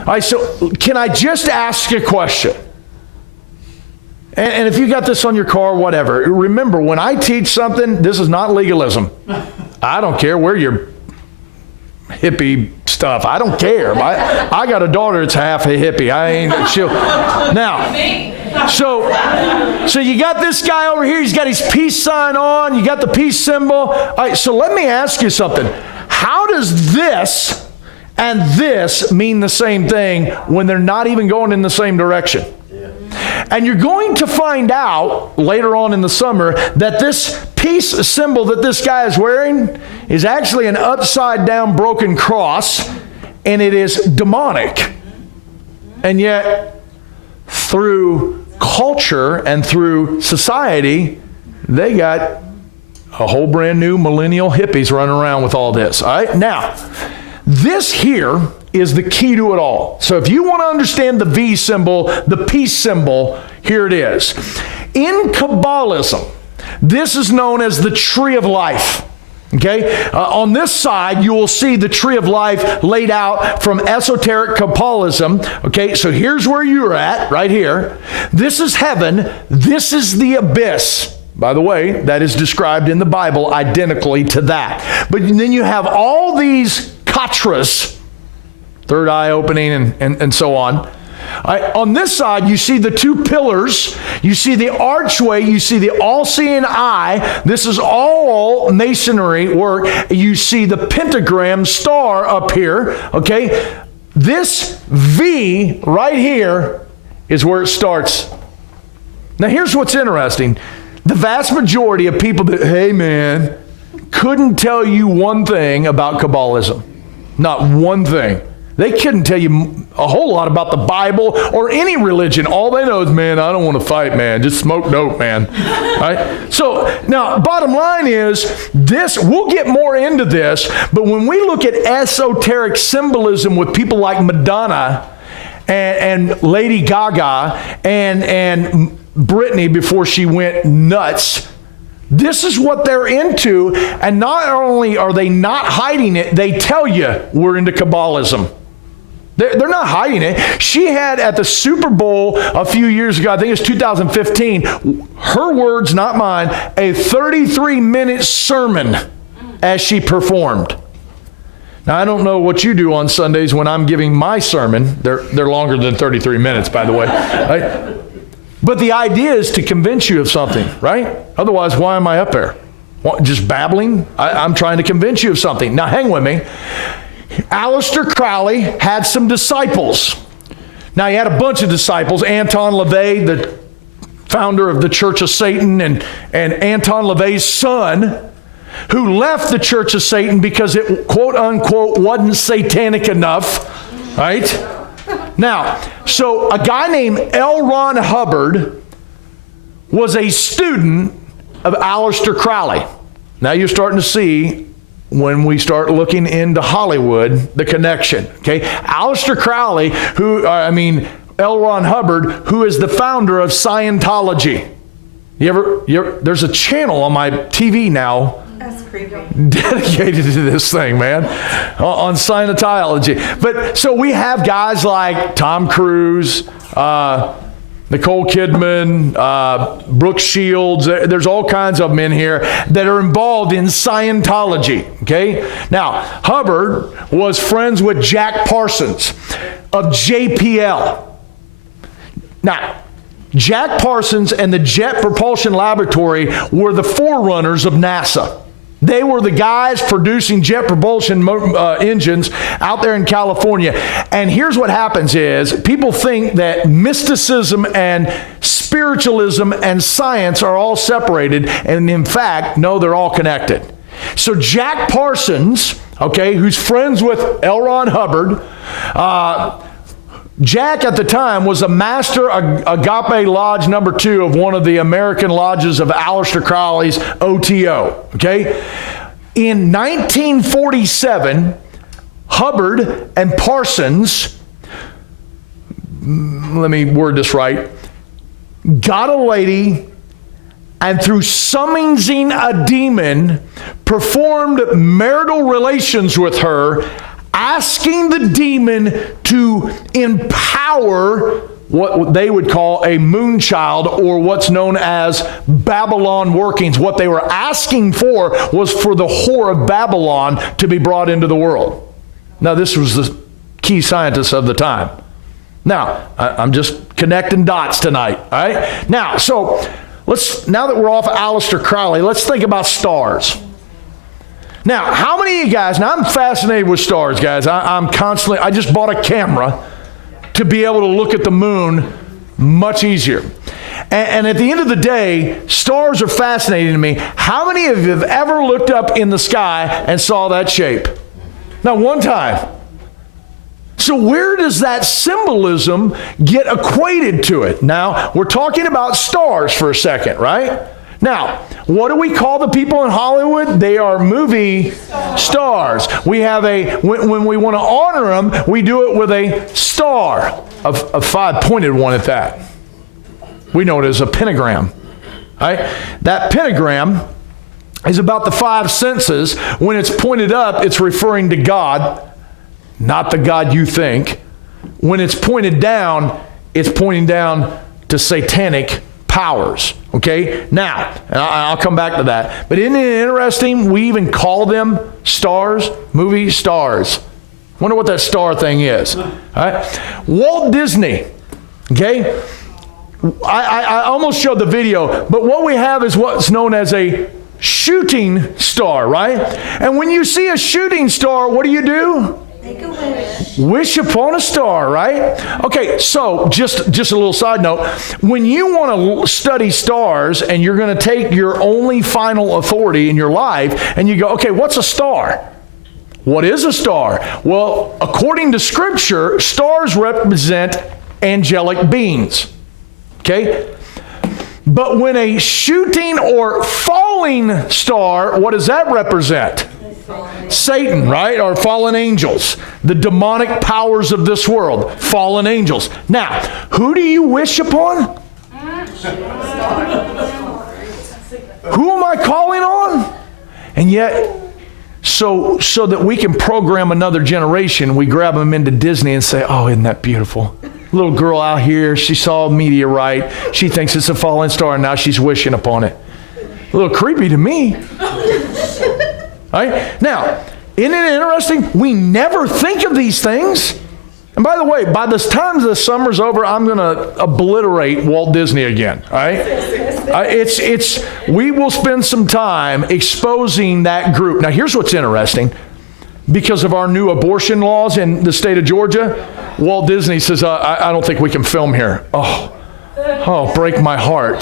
All right, so can I just ask a question? And if you got this on your car, whatever, remember, when I teach something, this is not legalism. I don't care where your hippie stuff. I don't care. I got a daughter that's half a hippie. So you got this guy over here. He's got his peace sign on. You got the peace symbol. All right, so let me ask you something. How does this and this mean the same thing when they're not even going in the same direction? And you're going to find out later on in the summer that this peace symbol that this guy is wearing is actually an upside down broken cross, and it is demonic. And yet, through culture and through society, they got a whole brand new millennial hippies running around with all this. All right, now, this here is the key to it all. So if you want to understand the V symbol, the peace symbol, here it is. In Kabbalism, this is known as the tree of life. Okay, on this side, you will see the tree of life laid out from esoteric Kabbalism. Okay, so here's where you're at, right here. This is heaven. This is the abyss. By the way, that is described in the Bible identically to that. But then you have all these katras, third eye opening and so on. On this side, you see the two pillars, you see the archway, you see the all-seeing eye. This is all masonry work. You see the pentagram star up here, okay? This V right here is where it starts. Now, here's what's interesting. The vast majority of people that, hey man, couldn't tell you one thing about Kabbalism. Not one thing. They couldn't tell you a whole lot about the Bible or any religion. All they know is, man, I don't want to fight, man. Just smoke dope, man. Right? So now, bottom line is this. We'll get more into this, but when we look at esoteric symbolism with people like Madonna and Lady Gaga and Britney before she went nuts, this is what they're into, and not only are they not hiding it, they tell you we're into Kabbalism. They're not hiding it. She had at the Super Bowl a few years ago, I think it was 2015, her words, not mine, a 33-minute sermon as she performed. Now, I don't know what you do on Sundays when I'm giving my sermon. They're longer than 33 minutes, by the way. Right? But the idea is to convince you of something, right? Otherwise, why am I up there? What, just babbling? I'm trying to convince you of something. Now, hang with me. Aleister Crowley had some disciples. Now, he had a bunch of disciples. Anton LaVey, the founder of the Church of Satan, and Anton LaVey's son, who left the Church of Satan because it, quote unquote, wasn't satanic enough, right? Now, so a guy named L. Ron Hubbard was a student of Aleister Crowley. Now you're starting to see, when we start looking into Hollywood, the connection, okay? Aleister Crowley, L. Ron Hubbard, who is the founder of Scientology. You ever, there's a channel on my TV now That's creepy. dedicated to this thing, man, on Scientology. But so we have guys like Tom Cruise, Nicole Kidman, Brooke Shields. There's all kinds of them in here that are involved in Scientology, okay? Now, Hubbard was friends with Jack Parsons of JPL. Now, Jack Parsons and the Jet Propulsion Laboratory were the forerunners of NASA. They were the guys producing jet propulsion engines out there in California. And here's what happens is people think that mysticism and spiritualism and science are all separated. And in fact, no, they're all connected. So Jack Parsons, okay, who's friends with L. Ron Hubbard, Jack at the time was a master Agape Lodge number 2 of one of the American lodges of Aleister Crowley's OTO, okay? In 1947, Hubbard and Parsons, let me word this right, got a lady and through summoning a demon, performed marital relations with her asking the demon to empower what they would call a moon child, or what's known as Babylon workings. What they were asking for was for the whore of Babylon to be brought into the world. Now, this was the key scientists of the time. Now, I'm just connecting dots tonight, all right? Now, so now that we're off of Aleister Crowley, let's think about stars. Now, how many of you guys, now I'm fascinated with stars, guys. I just bought a camera to be able to look at the moon much easier. And at the end of the day, stars are fascinating to me. How many of you have ever looked up in the sky and saw that shape? Now, one time. So where does that symbolism get equated to it? Now, we're talking about stars for a second, right? Now, what do we call the people in Hollywood? They are movie stars. We have when we want to honor them, we do it with a star, a five-pointed one at that. We know it as a pentagram, right? That pentagram is about the five senses. When it's pointed up, it's referring to God, not the God you think. When it's pointed down, it's pointing down to satanic powers. Okay? Now, and I'll come back to that. But isn't it interesting? We even call them stars, movie stars. Wonder what that star thing is. All right? Walt Disney. Okay? I almost showed the video, but what we have is what's known as a shooting star, right? And when you see a shooting star, what do? Make a wish. Wish upon a star, right? Okay, so just a little side note. When you want to study stars and you're going to take your only final authority in your life and you go, okay, what's a star? What is a star? Well, according to Scripture, stars represent angelic beings. Okay? But when a shooting or falling star, what does that represent? Satan, right? Or fallen angels. The demonic powers of this world. Fallen angels. Now, who do you wish upon? Who am I calling on? And yet, so that we can program another generation, we grab them into Disney and say, oh, isn't that beautiful? Little girl out here, she saw a meteorite. She thinks it's a falling star, and now she's wishing upon it. A little creepy to me. All right? Now, isn't it interesting? We never think of these things. And by the way, by the time the summer's over, I'm going to obliterate Walt Disney again. All right? We will spend some time exposing that group. Now, here's what's interesting. Because of our new abortion laws in the state of Georgia, Walt Disney says, I don't think we can film here. Oh, break my heart.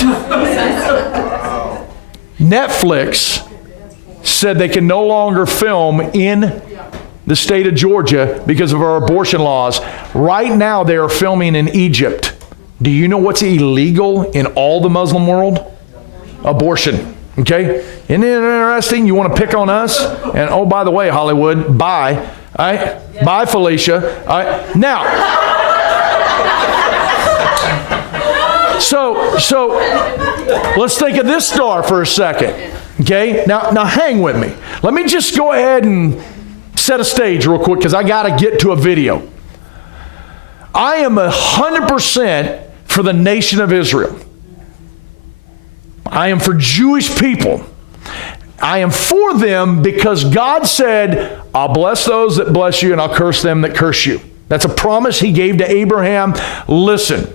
Netflix said they can no longer film in the state of Georgia because of our abortion laws. Right now, they are filming in Egypt. Do you know what's illegal in all the Muslim world? Abortion. Okay? Isn't it interesting? You want to pick on us? And oh, by the way, Hollywood, bye. All right? Yeah. Bye, Felicia. All right? Now, so let's think of this star for a second. Okay? Now hang with me. Let me just go ahead and set a stage real quick because I got to get to a video. I am 100% for the nation of Israel. I am for Jewish people. I am for them because God said, I'll bless those that bless you and I'll curse them that curse you. That's a promise he gave to Abraham. Listen,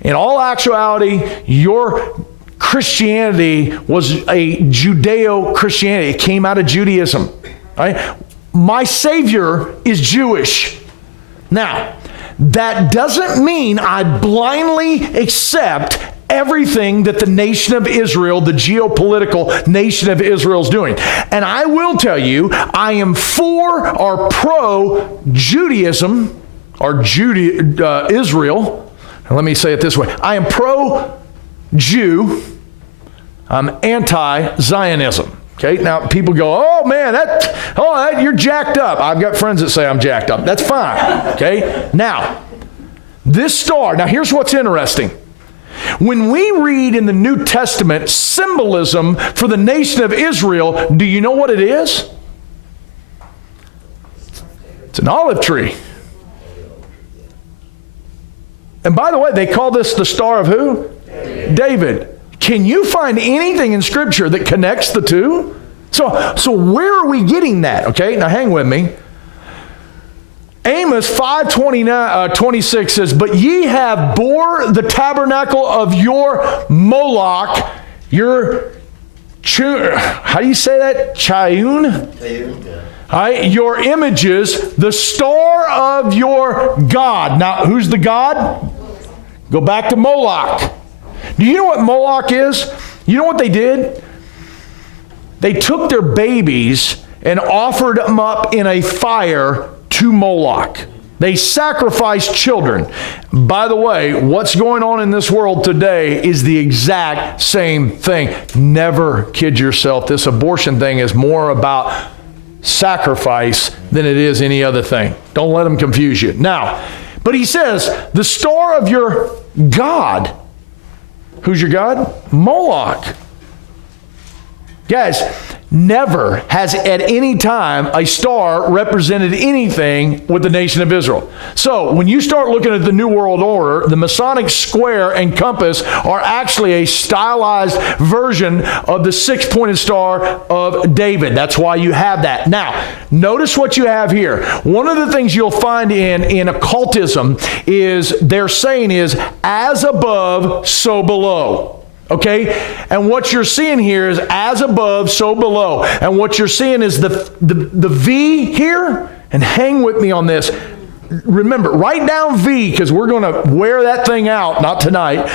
in all actuality, your Christianity was a Judeo-Christianity. It came out of Judaism. Right? My Savior is Jewish. Now, that doesn't mean I blindly accept everything that the nation of Israel, the geopolitical nation of Israel is doing. And I will tell you, I am for or pro-Judaism, or Israel. Let me say it this way. I am pro-Jew. I'm anti-Zionism. Okay, now people go, oh man, you're jacked up. I've got friends that say I'm jacked up. That's fine. Okay, now, this star, now here's what's interesting. When we read in the New Testament symbolism for the nation of Israel, do you know what it is? It's an olive tree. And by the way, they call this the star of who? David. Can you find anything in Scripture that connects the two? So where are we getting that? Okay, now hang with me. Amos 5:26 says, but ye have bore the tabernacle of your Moloch, your, how do you say that? Chayun? All right, your images, the star of your God. Now, who's the God? Go back to Moloch. Do you know what Moloch is? You know what they did? They took their babies and offered them up in a fire to Moloch. They sacrificed children. By the way, what's going on in this world today is the exact same thing. Never kid yourself. This abortion thing is more about sacrifice than it is any other thing. Don't let them confuse you. Now, but he says, the star of your God. Who's your God? Moloch. Guys, never has at any time a star represented anything with the nation of Israel. So when you start looking at the New World Order, the Masonic square and compass are actually a stylized version of the six-pointed star of David. That's why you have that. Now, notice what you have here. One of the things you'll find in occultism is they're saying is, as above, so below. Okay? And what you're seeing here is as above, so below. And what you're seeing is the V here, and hang with me on this. Remember, write down V, because we're going to wear that thing out, not tonight.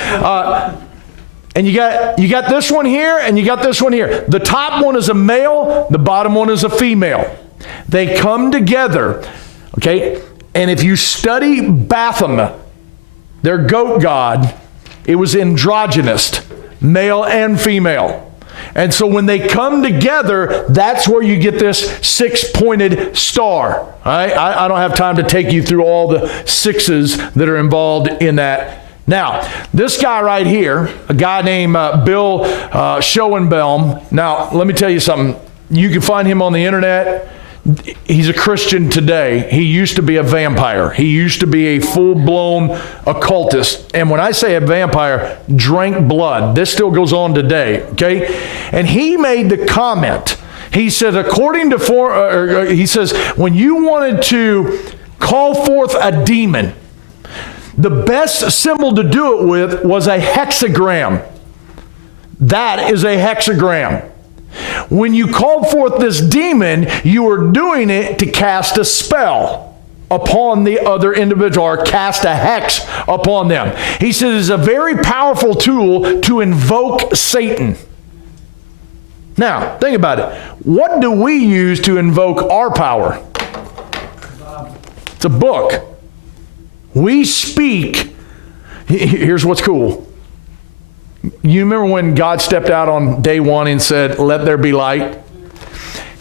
And you got this one here, and you got this one here. The top one is a male, the bottom one is a female. They come together, okay? And if you study Baphomet, their goat god, it was androgynous, male and female. And so when they come together, that's where you get this six-pointed star. All right? I don't have time to take you through all the sixes that are involved in that. Now, this guy right here, a guy named Bill Schoenbaum. Now, let me tell you something. You can find him on the internet. He's a Christian today. He used to be a vampire. He used to be a full-blown occultist. And when I say a vampire, drank blood. This still goes on today, okay? And he made the comment. He said, he says, when you wanted to call forth a demon, the best symbol to do it with was a hexagram. That is a hexagram. When you called forth this demon, you were doing it to cast a spell upon the other individual, or cast a hex upon them. He says it's a very powerful tool to invoke Satan. Now, think about it. What do we use to invoke our power? It's a book. We speak. Here's what's cool. You remember when God stepped out on day one and said, let there be light?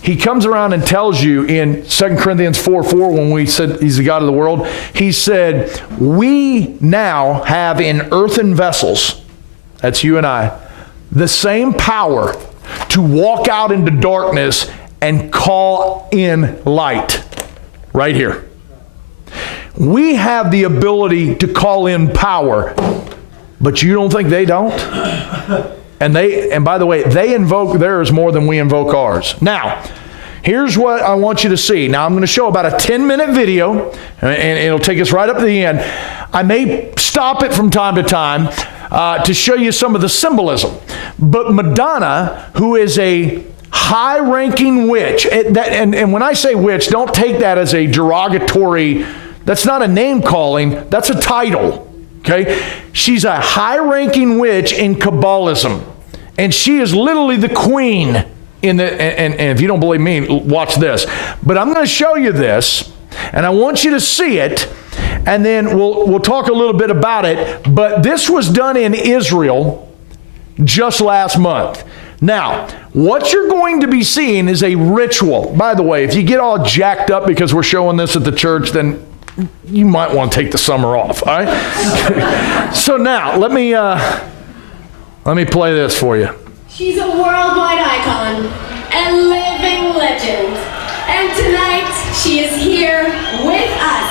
He comes around and tells you in 2 Corinthians 4:4, when we said he's the God of the world, he said, we now have in earthen vessels, that's you and I, the same power to walk out into darkness and call in light. Right here. We have the ability to call in power. But you don't think they don't? And by the way, they invoke theirs more than we invoke ours. Now, here's what I want you to see. Now, I'm going to show about a 10-minute video, and it'll take us right up to the end. I may stop it from time to time to show you some of the symbolism. But Madonna, who is a high-ranking witch, and when I say witch, don't take that as a derogatory, that's not a name calling, that's a title. Okay, she's a high-ranking witch in Kabbalism, and she is literally the queen in the. And if you don't believe me, watch this. But I'm going to show you this, and I want you to see it, and then we'll talk a little bit about it. But this was done in Israel just last month. Now, what you're going to be seeing is a ritual. By the way, if you get all jacked up because we're showing this at the church, then you might want to take the summer off, all right? So now, let me play this for you. She's a worldwide icon and living legend. And tonight, She is here with us,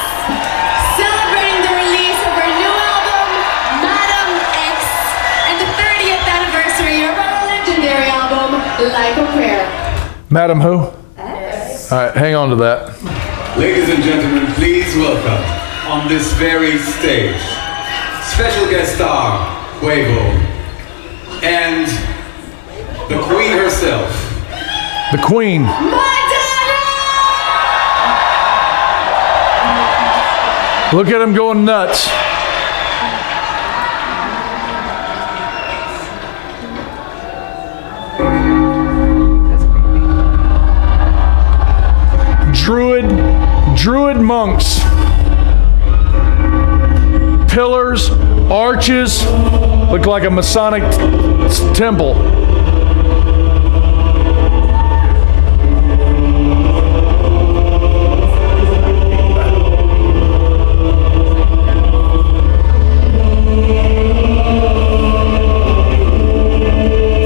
celebrating the release of her new album, Madam X, and the 30th anniversary of her legendary album, Like a Prayer. Madam who? X. All right, hang on to that. Ladies and gentlemen, please welcome on this very stage, special guest star, Quavo, and the Queen herself. The Queen. Madonna! Look at him going nuts. Druid monks. Pillars, arches, look like a Masonic temple.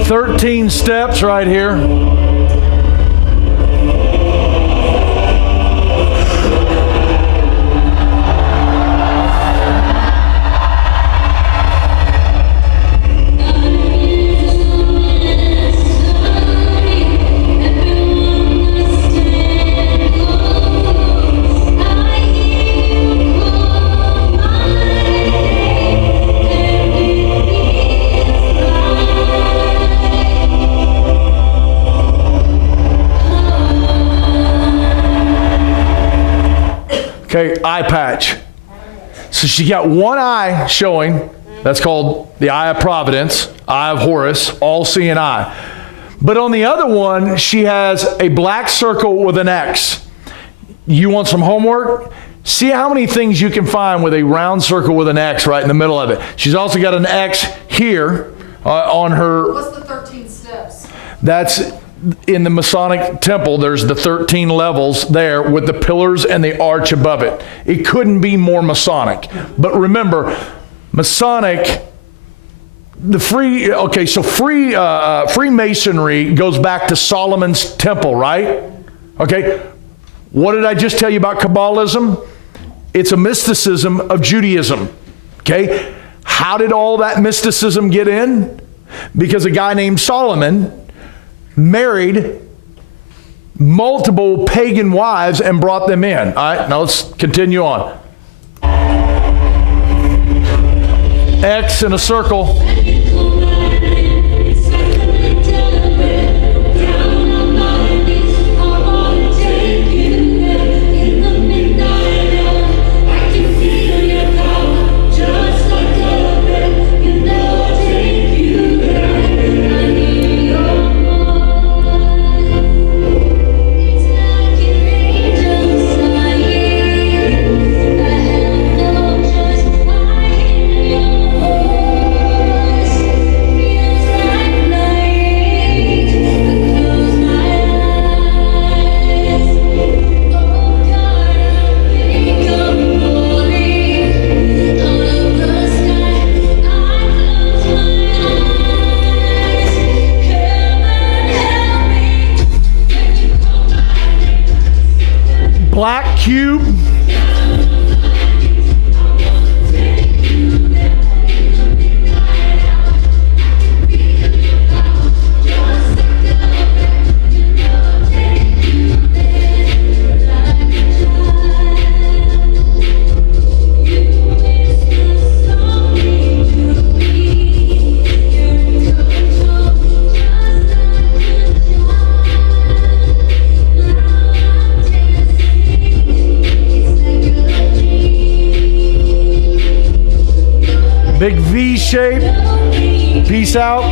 "13 steps right here. Okay, eye patch. So she got one eye showing. That's called the eye of providence, eye of Horus, all-seeing eye. But on the other one, she has a black circle with an X. You want some homework? See how many things you can find with a round circle with an X right in the middle of it. She's also got an X here on her. What's the 13 steps? That's in the Masonic temple. There's the 13 levels there with the pillars and the arch above it. It couldn't be more Masonic. But remember, Masonic, Freemasonry goes back to Solomon's temple, right? Okay. What did I just tell you about Kabbalism? It's a mysticism of Judaism. Okay. How did all that mysticism get in? Because a guy named Solomon married multiple pagan wives and brought them in. All right, now let's continue on. X in a circle. Black cube. Big V shape. Peace out.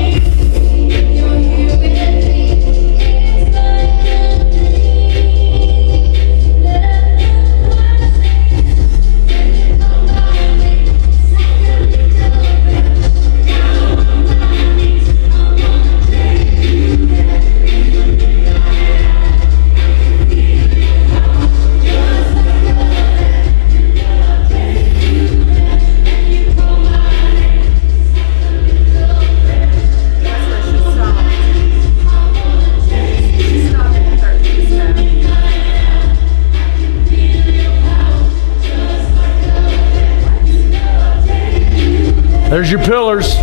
There's your pillars.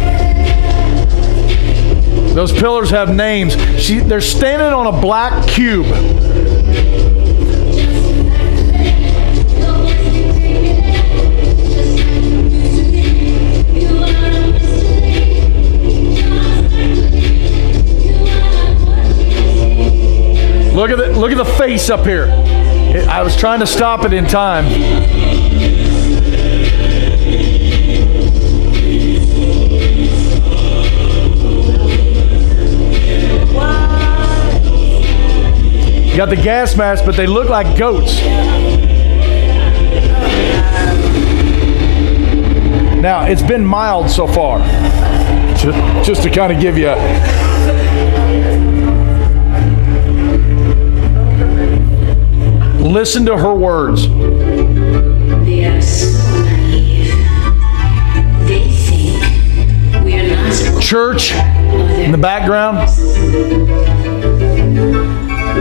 Those pillars have names. They're standing on a black cube. Look at the face up here. I was trying to stop it in time. You got the gas masks, but they look like goats. Now, it's been mild so far. Just to kind of give you listen to her words. They are so naive. They think we are not Church in the background.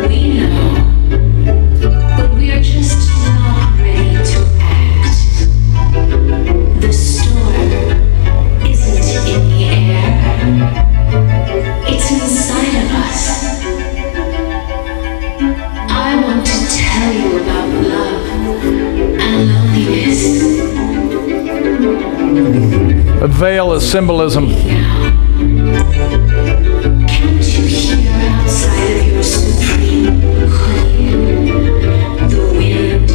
We know, but we are just not ready to act. The storm isn't in the air. It's inside of us. I want to tell you about love and loneliness. A veil is symbolism. Can't you hear outside of your supreme honey the wind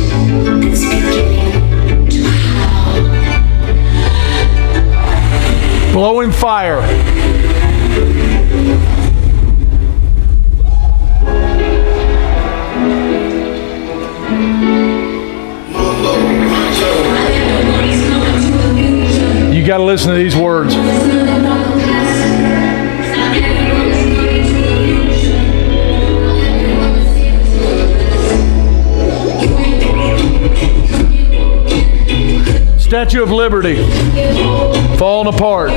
that's beginning to howl? Blowing fire. You got to listen to these words. Statue of Liberty falling apart.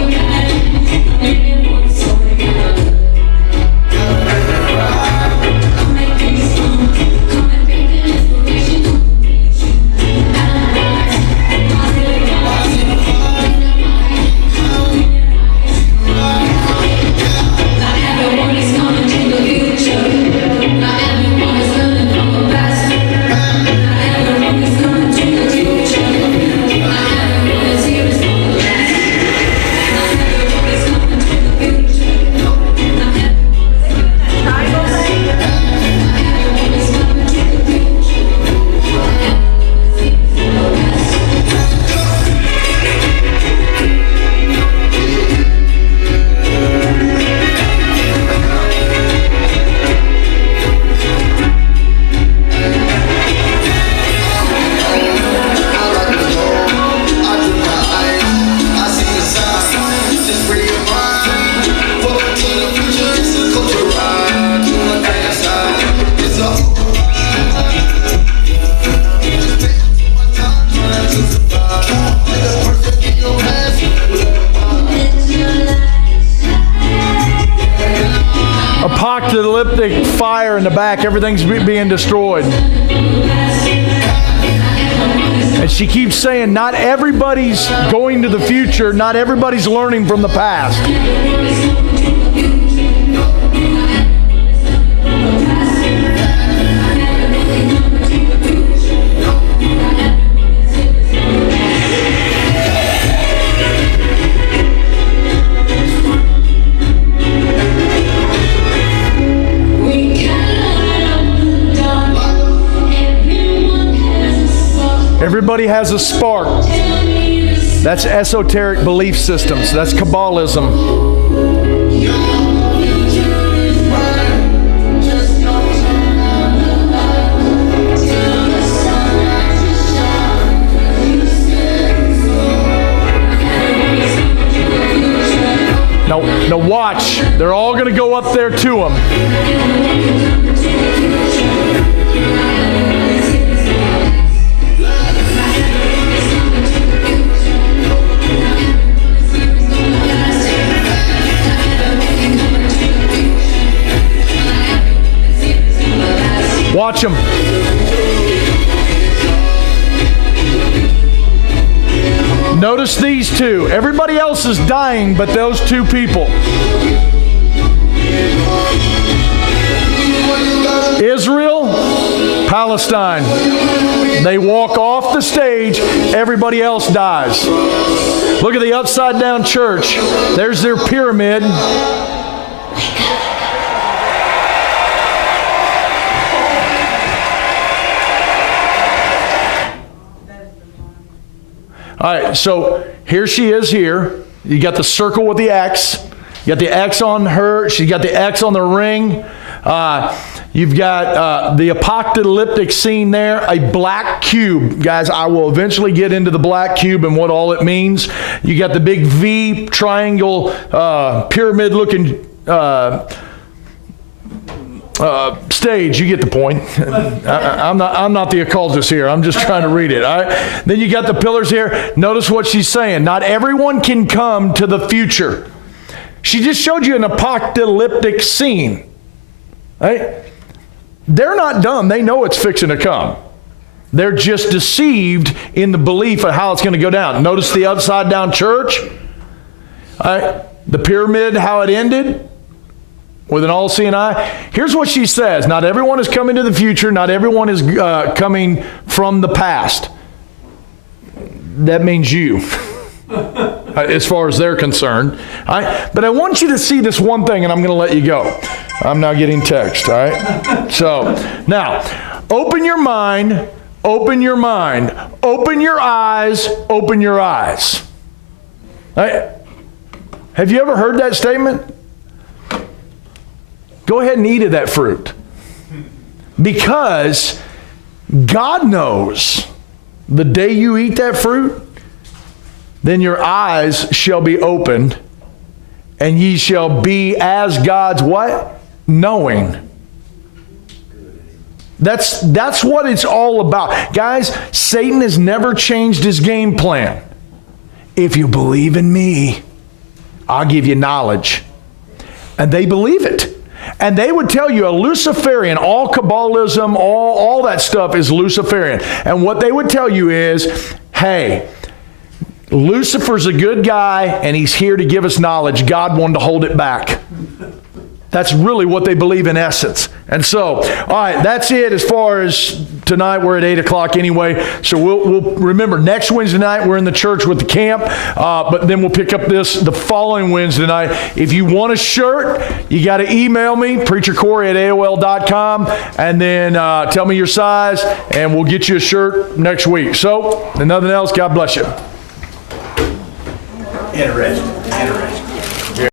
Apocalyptic fire in the back, everything's being destroyed. And she keeps saying, not everybody's going to the future, not everybody's learning from the past. Everybody has a spark. That's esoteric belief systems. That's Kabbalism. Now watch. They're all going to go up there to him. Watch them. Notice these two. Everybody else is dying, but those two people. Israel, Palestine. They walk off the stage, everybody else dies. Look at the upside down church. There's their pyramid. All right, so here she is here. You got the circle with the X. You got the X on her. She got the X on the ring. You've got the apocalyptic scene there, a black cube. Guys, I will eventually get into the black cube and what all it means. You got the big V triangle, pyramid-looking stage. You get the point. I'm not the occultist here. I'm just trying to read it. All right. Then you got the pillars here. Notice what she's saying. Not everyone can come to the future. She just showed you an apocalyptic scene. Right? They're not dumb. They know it's fixing to come. They're just deceived in the belief of how it's going to go down. Notice the upside down church. All right? The pyramid, how it ended with an all-seeing eye. Here's what she says. Not everyone is coming to the future. Not everyone is coming from the past. That means you. As far as they're concerned. All right? But I want you to see this one thing, and I'm going to let you go. I'm now getting text, all right? So, now, open your mind, open your mind, open your eyes, open your eyes. All right? Have you ever heard that statement? Go ahead and eat of that fruit. Because God knows the day you eat that fruit, then your eyes shall be opened, and ye shall be as God's what? Knowing. That's what it's all about. Guys, Satan has never changed his game plan. If you believe in me, I'll give you knowledge. And they believe it. And they would tell you a Luciferian, all Kabbalism, all that stuff is Luciferian. And what they would tell you is, hey, Lucifer's a good guy, and he's here to give us knowledge. God wanted to hold it back. That's really what they believe in essence. And so, all right, that's it as far as tonight. We're at 8 o'clock anyway. So we'll remember next Wednesday night we're in the church with the camp. But then we'll pick up this the following Wednesday night. If you want a shirt, you got to email me, preachercorey@aol.com, and then tell me your size, and we'll get you a shirt next week. So, if nothing else, God bless you. Interesting.